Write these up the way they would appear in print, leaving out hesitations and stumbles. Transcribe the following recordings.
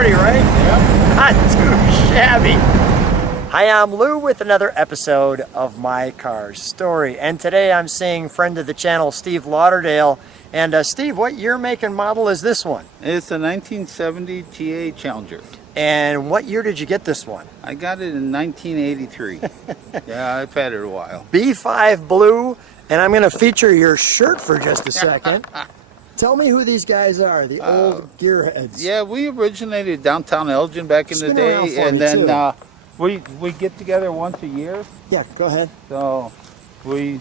340, right? Yep. Not too shabby. Hi, I'm Lou with another episode of My Car's Story. And today I'm seeing friend of the channel, Steve Lauderdale. And Steve, what year, make, and model is this one? It's a 1970 TA Challenger. And what year did you get this one? I got it in 1983. Yeah, I've had it a while. B5 blue. And I'm going to feature your shirt for just a second. Tell me who these guys are, the old gearheads. Yeah, we originated downtown Elgin back in the day, and then we get together once a year. Yeah, go ahead. So we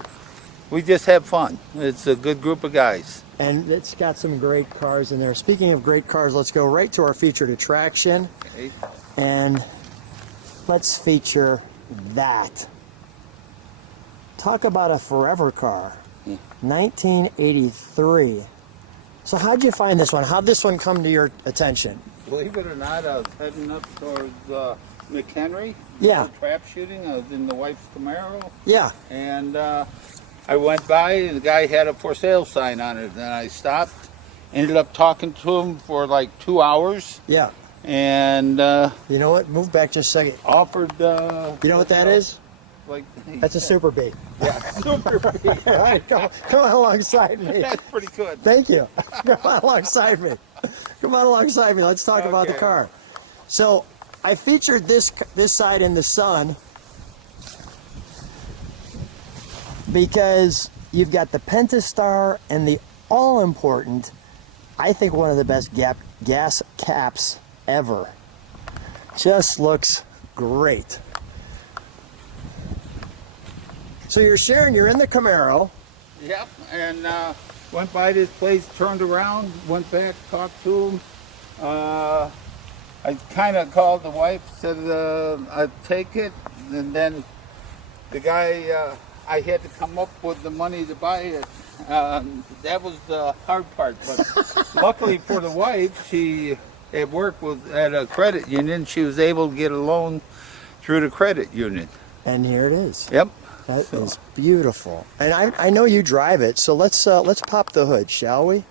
just have fun. It's a good group of guys. And it's got some great cars in there. Speaking of great cars, let's go right to our featured attraction. Okay. And let's feature that. Talk about a forever car. 1983. So how'd you find this one? How'd this one come to your attention? Believe it or not, I was heading up towards McHenry. Yeah. Trap shooting. I was in the wife's Camaro. Yeah. And I went by, and the guy had a for sale sign on it. And I stopped, ended up talking to him for like 2 hours. Yeah. And you know what? Move back just a second. offered. You know what that is? Like, That's a Super B. yeah, Super B. All right, come on alongside me. That's pretty good. Thank you. Come on alongside me. Come on alongside me. Let's talk about the Okay. car. So I featured this side in the sun because you've got the Pentastar and the all-important, I think one of the best gas caps ever. Just looks great. So you're in the Camaro. Yep, and went by this place, turned around, went back, talked to him. I kind of called the wife, said I'd take it, and then the guy, I had to come up with the money to buy it. That was the hard part, but luckily for the wife, she at work was at a credit union. She was able to get a loan through the credit union. And here it is. Yep. That is beautiful. And I know you drive it, so let's pop the hood, shall we?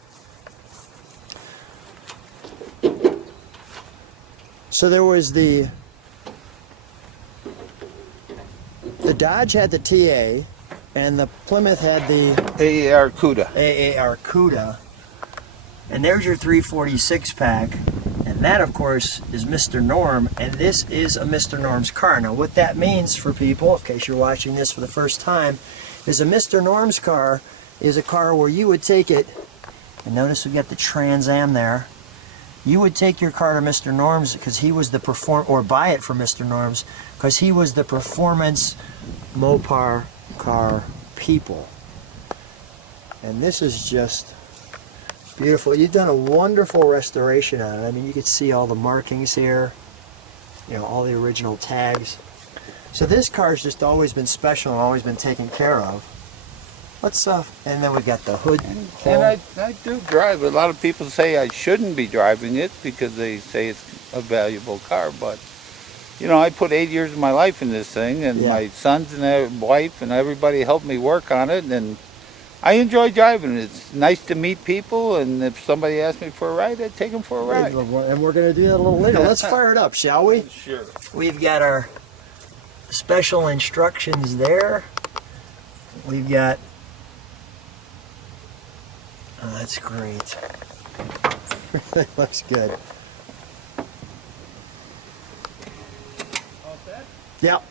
So there was the Dodge had the TA, and the Plymouth had the AAR CUDA. AAR CUDA. And there's your 340 Six Pak. And that, of course, is Mr. Norm, and this is a Mr. Norm's car. Now, what that means for people, in case you're watching this for the first time, is a Mr. Norm's car is a car where you would take it, and notice we got the Trans Am there. You would take your car to Mr. Norm's because he was the or buy it from Mr. Norm's because he was the performance Mopar car people. And this is just beautiful. You've done a wonderful restoration on it. I mean, you could see all the markings here, you know, all the original tags. So this car's just always been special and always been taken care of. Let's and then we got the hood. And I do drive. A lot of people say I shouldn't be driving it because they say it's a valuable car, but you know, I put 8 years of my life in this thing, and my sons and their wife and everybody helped me work on it, and I enjoy driving. It's nice to meet people, and if somebody asks me for a ride, I take them for a ride. And we're going to do that a little later. Let's fire it up, shall we? Sure. We've got our special instructions there. We've got... Oh, that's great. That looks good. All set? Yep.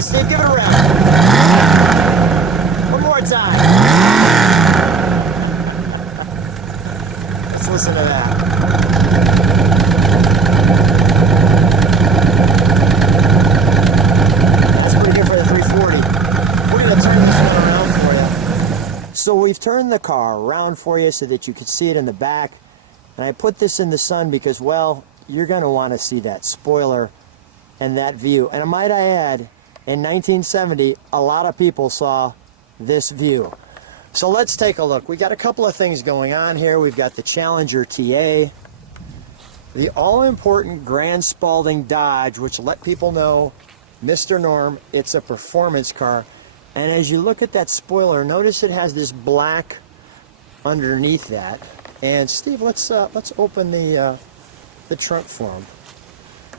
Steve, give it a round. One more time. Let's listen to that. That's pretty good for the 340. We're going to turn this one around for you. So we've turned the car around for you so that you can see it in the back. And I put this in the sun because, well, you're going to want to see that spoiler and that view. And might I add, in 1970, a lot of people saw this view. So let's take a look. We got a couple of things going on here. We've got the Challenger TA, the all-important Grand Spaulding Dodge, which let people know, Mr. Norm, it's a performance car. And as you look at that spoiler, notice it has this black underneath that. And Steve, let's open the trunk for him.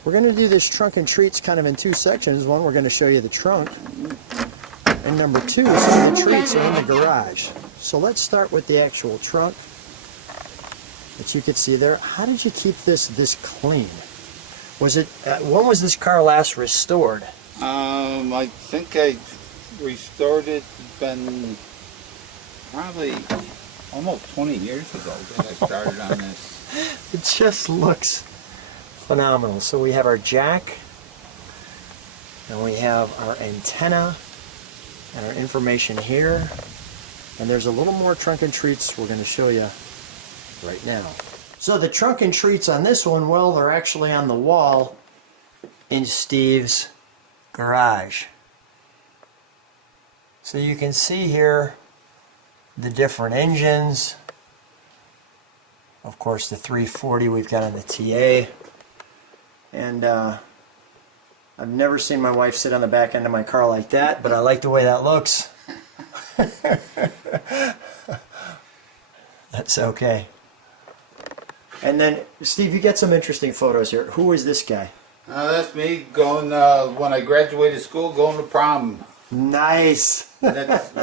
We're going to do this trunk and treats kind of in two sections. One, we're going to show you the trunk. And number two, some of the treats are in the garage. So let's start with the actual trunk that you could see there. How did you keep this clean? Was it, when was this car last restored? I think I restored it, it's been probably almost 20 years ago that I started on this. It just looks phenomenal. So we have our jack, and we have our antenna, and our information here. And there's a little more trunk and treats we're going to show you right now. So the trunk and treats on this one, well, they're actually on the wall in Steve's garage. So you can see here the different engines. Of course, the 340 we've got on the TA. And I've never seen my wife sit on the back end of my car like that, but I like the way that looks. That's okay. And then, Steve, you get some interesting photos here. Who is this guy? That's me going, when I graduated school, going to prom. Nice. That's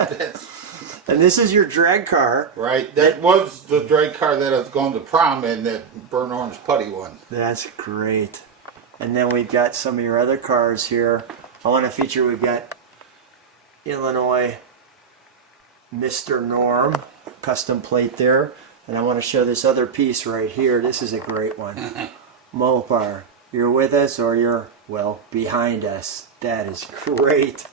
And this is your drag car. right. That was the drag car that I was going to prom in, that burnt orange putty one. That's great. And then we've got some of your other cars here. I want to feature, we've got Illinois Mr. Norm, custom plate there. And I want to show this other piece right here. This is a great one. Mopar, you're with us or you're, well, behind us. That is great.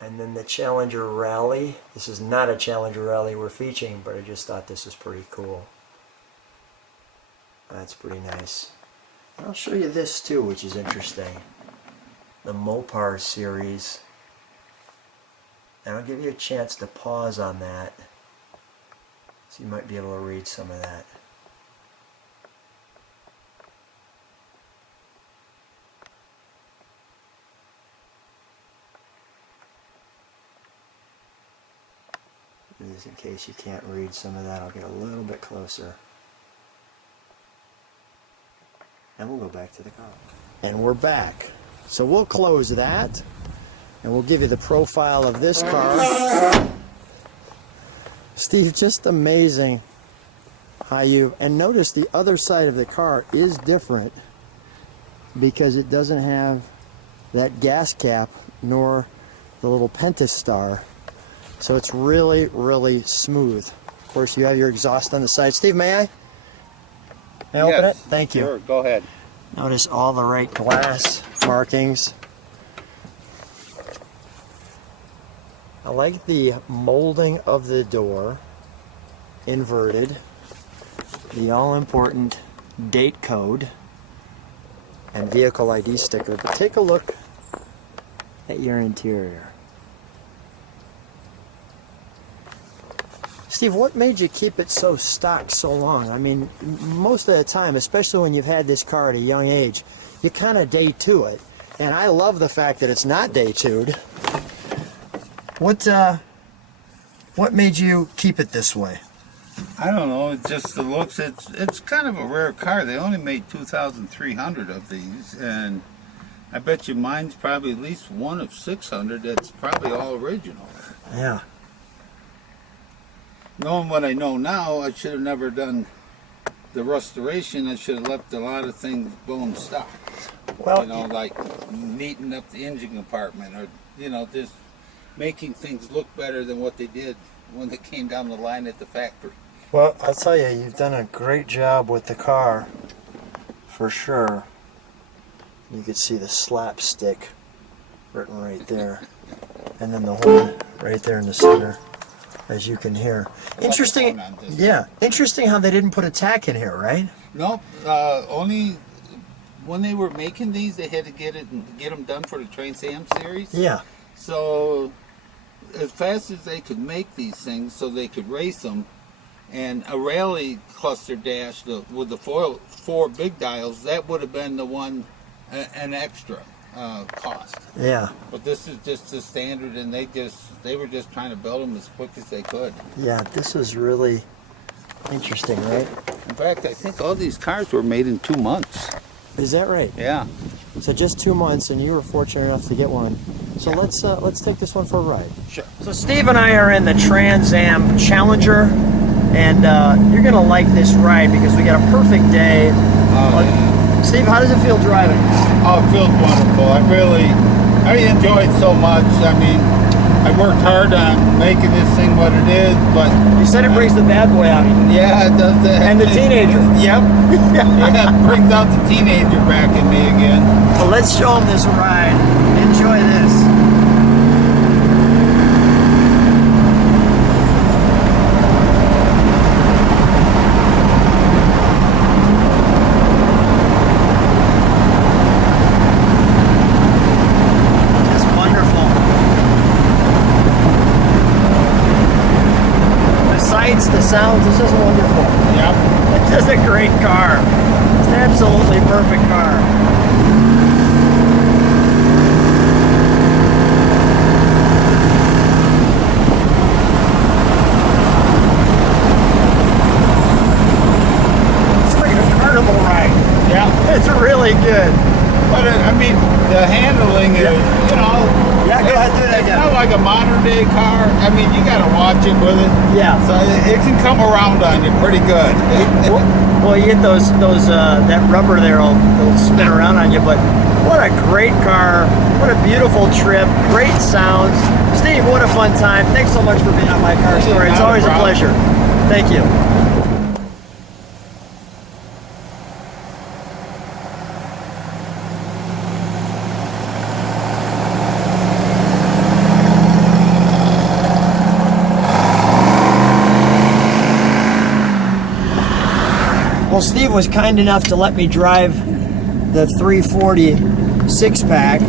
And then the Challenger Rally. This is not a Challenger Rally we're featuring, but I just thought this was pretty cool. That's pretty nice. And I'll show you this too, which is interesting. The Mopar series. And I'll give you a chance to pause on that, so you might be able to read some of that. Just in case you can't read some of that, I'll get a little bit closer. And we'll go back to the car. And we're back. So we'll close that, and we'll give you the profile of this car. Steve, just amazing how you, and notice the other side of the car is different because it doesn't have that gas cap nor the little pentastar. So it's really, really smooth. Of course, you have your exhaust on the side. Steve, may I? May I open it? Thank you. Sure, go ahead. Notice all the right glass markings. I like the molding of the door, inverted, the all-important date code, and vehicle ID sticker. But take a look at your interior. Steve, what made you keep it so stock so long? I mean, most of the time, especially when you've had this car at a young age, you kind of day two it. And I love the fact that it's not day two'd. What made you keep it this way? I don't know. It's just the looks. It's kind of a rare car. They only made 2,300 of these, and I bet you mine's probably at least one of 600 that's probably all original. Yeah. Knowing what I know now, I should have never done the restoration. I should have left a lot of things bone stock. Well, You know, like neating up the engine compartment, or just making things look better than what they did when they came down the line at the factory. well, I'll tell you, you've done a great job with the car, for sure. You could see the slapstick written right there, and then the horn right there in the center, as you can hear. Interesting, yeah. Interesting how they didn't put a tack in here, right? No, only when they were making these, they had to get them done for the Trans Am series. Yeah. So as fast as they could make these things so they could race them, and a rally cluster dash with the four big dials, that would have been the one, an extra cost. Yeah. But this is just the standard, and they were just trying to build them as quick as they could. Yeah, this is really interesting, right? In fact, I think all these cars were made in 2 months. Is that right? Yeah. So just 2 months, and you were fortunate enough to get one. So Yeah. let's take this one for a ride. Sure. So Steve and I are in the Trans Am Challenger, and you're gonna like this ride because we got a perfect day. Steve, how does it feel driving? Oh, it feels wonderful. I enjoy it so much. I mean, I worked hard on making this thing what it is, but You said it brings the bad boy out. yeah, it does that. And the teenager. Yep. Yeah, it brings out the teenager back in me again. So let's show them this ride. Enjoy this. It's wonderful. The sights, the sounds, this is wonderful. Yep. It's just a great car. It's an absolutely perfect car. It's like a carnival ride. Yeah. It's really good. But I mean, the handling is, you know. Yeah, go ahead, do that It's again. not like a modern day car. I mean, you got to watch it with it. Yeah. So it can come around on you pretty good. Well, you get those that rubber there will spin around on you, but what a great car. What a beautiful trip. Great sounds. Steve, what a fun time. Thanks so much for being on my car story. It's Not a always a problem. pleasure. Thank you. Well, Steve was kind enough to let me drive the 340 six-pack.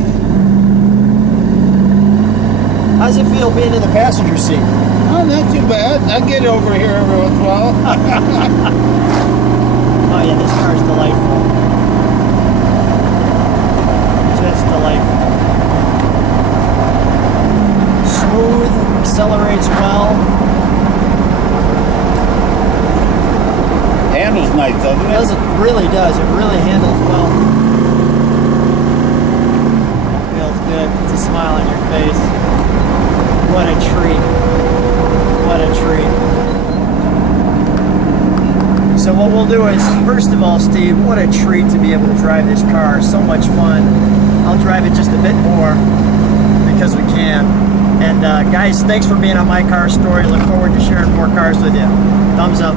How's it feel being in the passenger seat? Oh, not too bad. I get over here every once in a while. Oh yeah, this car's delightful. Just delightful. Smooth, accelerates well. Handles nice, doesn't it? Really does. It really handles well. Feels good. Puts a smile on your face. What a treat. What a treat. So what we'll do is, first of all, Steve, what a treat to be able to drive this car. So much fun. I'll drive it just a bit more because we can. And guys, thanks for being on my car story. Look forward to sharing more cars with you. Thumbs up.